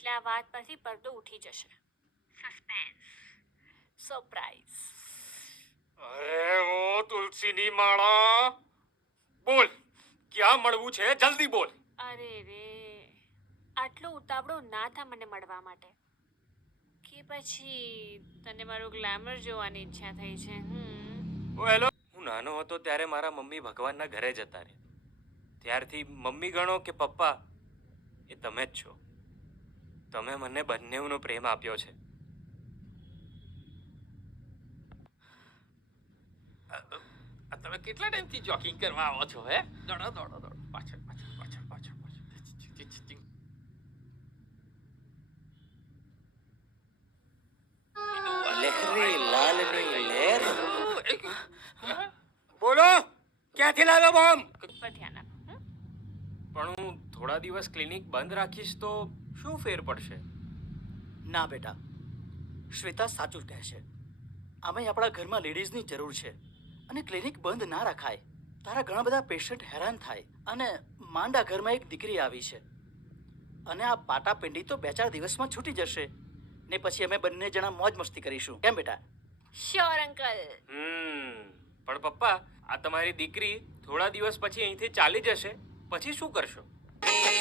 એટલે આ વાત પરથી પડદો ઉઠી જશે. Suspense, surprise. અરે ઓ તુલસીની માળા, બોલ ક્યાં મળવું છે, જલ્દી બોલ. અરે રે, આટલો ઉતાવળો ના થા મને મળવા માટે, કે પછી તને મારું ગ્લેમર જોવાની ઈચ્છા થઈ છે? ઓ હેલો. હું નાનો હતો ત્યારે મારા મમ્મી ભગવાનના ઘરે જતા રહ્યા. ત્યારથી મમ્મી ગણો કે પપ્પા, એ તમે જ છો. તમે મને બંનેવનો પ્રેમ આપ્યો છે. તમે કેટલા ટાઈમથી જોગિંગ કરવા આવો છો? હે, દોડો દોડો દોડો, પાછળ પાછળ પાછળ પાછળ પાછળ. લહેરી લાલની લહેર. બોલો, ક્યાંથી લાવ્યો બોમ્બ? પર ધ્યાન આપો. પણ હું થોડા દિવસ ક્લિનિક બંધ રાખીશ તો શું ફેર પડશે? ના બેટા, શ્વેતા સાચું કહે છે. આમે આપણા ઘરમાં લેડીઝની જરૂર છે અને ક્લિનિક બંધ ના રખાય. તારા ઘણા બધા પેશન્ટ હેરાન થાય અને માંડા ઘરમાં એક દીકરી આવી છે અને આ પાટાપિંડી તો 2-4 દિવસમાં છૂટી જશે ને પછી અમે બંને જણા મોજ મસ્તી કરીશું. કેમ બેટા? Sure uncle. પણ પપ્પા, આ તમારી દીકરી થોડા દિવસ પછી અહીંથી ચાલી જશે, પછી શું કરશો?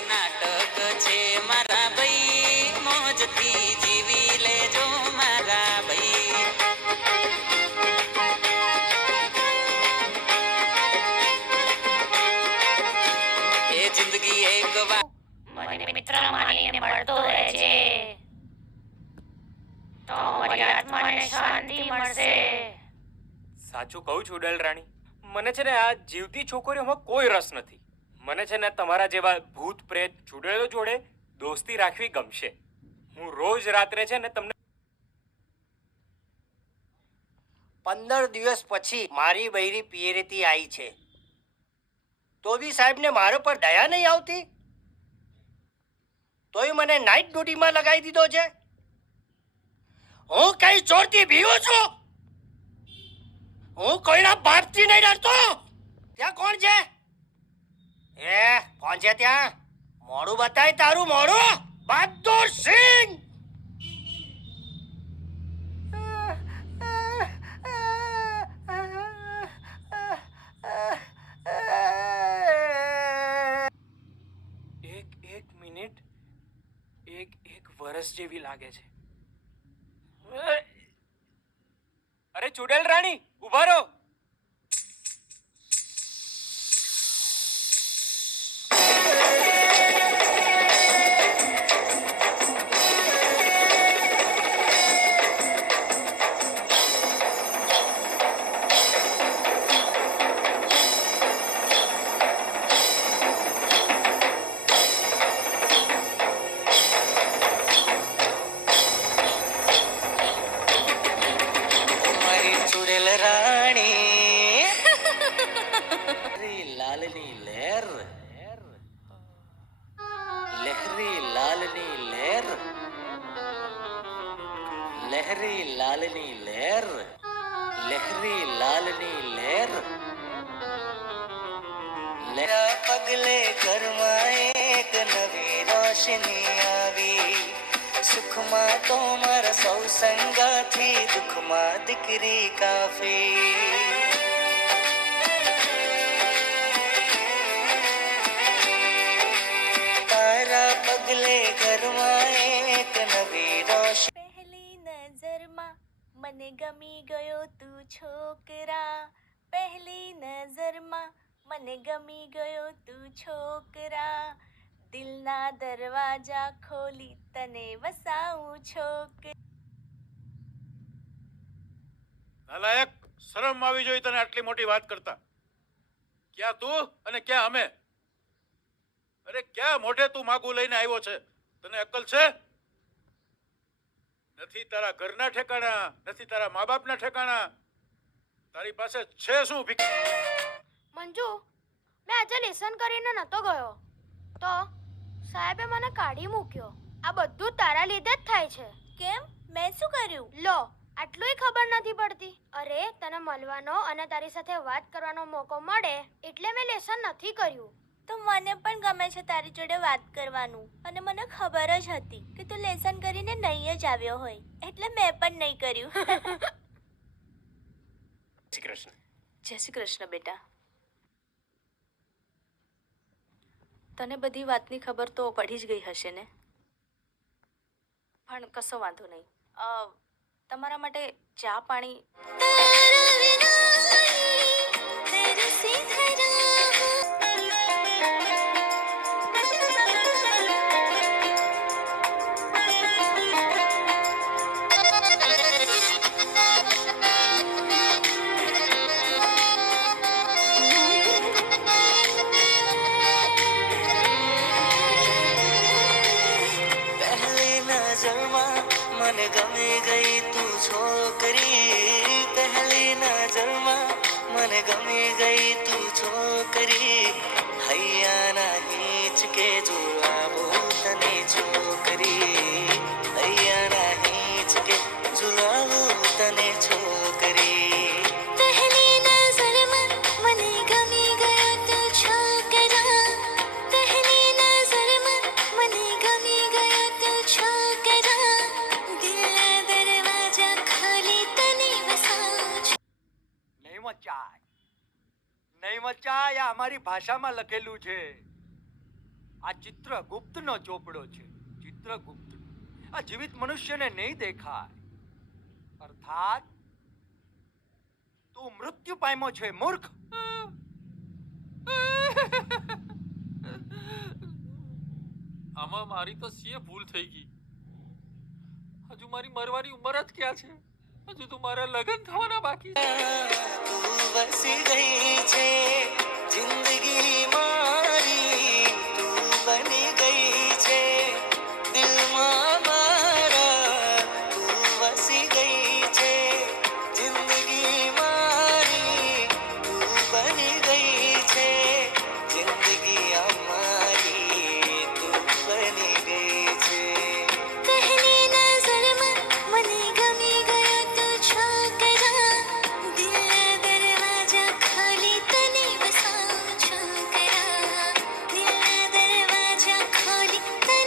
નાટક છે મારા ભાઈ, મોજથી જીવી લેજો મારા ભાઈ. એ જિંદગી એક વાર મને મિત્ર માનીને મળતો રહેજે, તો મારી આત્માને શાંતિ મળશે. સાચું કહું છું ડલ રાણી, મને છે ને આ જીવતી છોકરીઓમાં કોઈ રસ નથી. મને છે ને તમારા જેવા ભૂત પ્રેત ચૂડેલો જોડે દોસ્તી રાખવી ગમશે. હું રોજ રાત્રે છે ને તમને 15 દિવસ પછી મારી બૈરી પિયરેથી આવી છે, તો બી સાહેબને મારા પર દયા નહીં આવતી. તોય મને નાઇટ ડ્યુટીમાં લગાવી દીધો છે. હું કઈ ચોરથી બીવું છું? હું કોઈના બાપથી નહીં ડરતો. ત્યાં કોણ છે? એ કોણ છે ત્યાં? મોડું બતાય તારું મોડું. બહાદુર સિંહ. એક મિનિટ, એક વર્ષ જેવી લાગે છે. અરે ચુડેલ રાણી, ઉભા રહો. મારી ચુડેલ રાણી. લહેરી લાલની લહેર. લહેરી લાલની લહેર. લહેરી લાલની લહેર. લહેરી લાલની લહેર. પગલે ઘરમાં એક નવી રોશની આવી. સુખમાં તો મારા સૌ સંગાથી, દુઃખમાં દીકરી કાફી. તારા પગલે ઘરમાં એક નવી રોશની. પહેલી નજરમાં મને ગમી ગયો તું છોકરા, પહેલી નજરમાં મને ગમી ગયો તું છોકરા, દિલના દરવાજા ખોલી તને વસાવું છોકરા. નાલાયક, શરમ આવી જોઈએ તને આટલી મોટી વાત કરતા. ક્યાં તું અને ક્યાં અમે? અરે ક્યાં મોઢે તું માગું લઈને આવ્યો છે? તને અક્કલ છે? નથી તારા ઘરના ઠેકાણા, નથી તારા મા બાપના ઠેકાણા. તારી પાસે છે શું? મંજુ, મેં આજે લેસન કરીને નતો ગયો તો સાહેબે મને કાઢી મૂક્યો. આ બધું તારા લીધે જ થાય છે. કેમ? મેં શું કર્યું? લો, આટલુંય ખબર નથી પડતી. અરે, તને મળવાનો અને તારી સાથે વાત કરવાનો મોકો મળે એટલે મેં લેસન નથી કર્યું. તો મને પણ ગમે છે તારી જોડે વાત કરવાનું અને મને ખબર જ હતી કે તું લેસન કરીને નહીં જ આવ્યો હોય એટલે મેં પણ નહીં કર્યું શ્રી કૃષ્ણ. જય શ્રી કૃષ્ણ બેટા. તને બધી વાતની ખબર તો પડી જ ગઈ હશે ને? પણ કશો વાંધો નહીં. તમારા માટે ચા પાણી પહેલી નજરમાં મને ગમી ગઈ તું છોકરી પહેલી નજરમાં મને ગમી ગઈ તું છોકરી હૈયાના હિંચકે ઝુલાવું તને છોકરી હૈયાના હિંચકે ઝુલાવું તને છોકરી પહેલી નજરમાં મને ગમી ગયો તું છોકરા પહેલી નજરમાં મને ગમી ગયો તું છોકરા દિલના દરવાજા ખોલી તને વસાવું છું. નહીં મચાય, નહીં મચાય. આ અમારી ભાષામાં લખેલું છે. આ ચિત્રગુપ્તનો ચોપડો છે. ચિત્રગુપ્ત આ જીવિત મનુષ્યને નહીં દેખાય. અર્થાત તું મૃત્યુ પામ્યો છે મૂર્ખ. આમાં મારી તો સીએ ભૂલ થઈ ગઈ. હજુ મારી મરવાની ઉંમર જ ક્યાં છે? હજુ તો મારા લગ્ન થવાના બાકી છે. તું વસી ગઈ છે જિંદગીમાં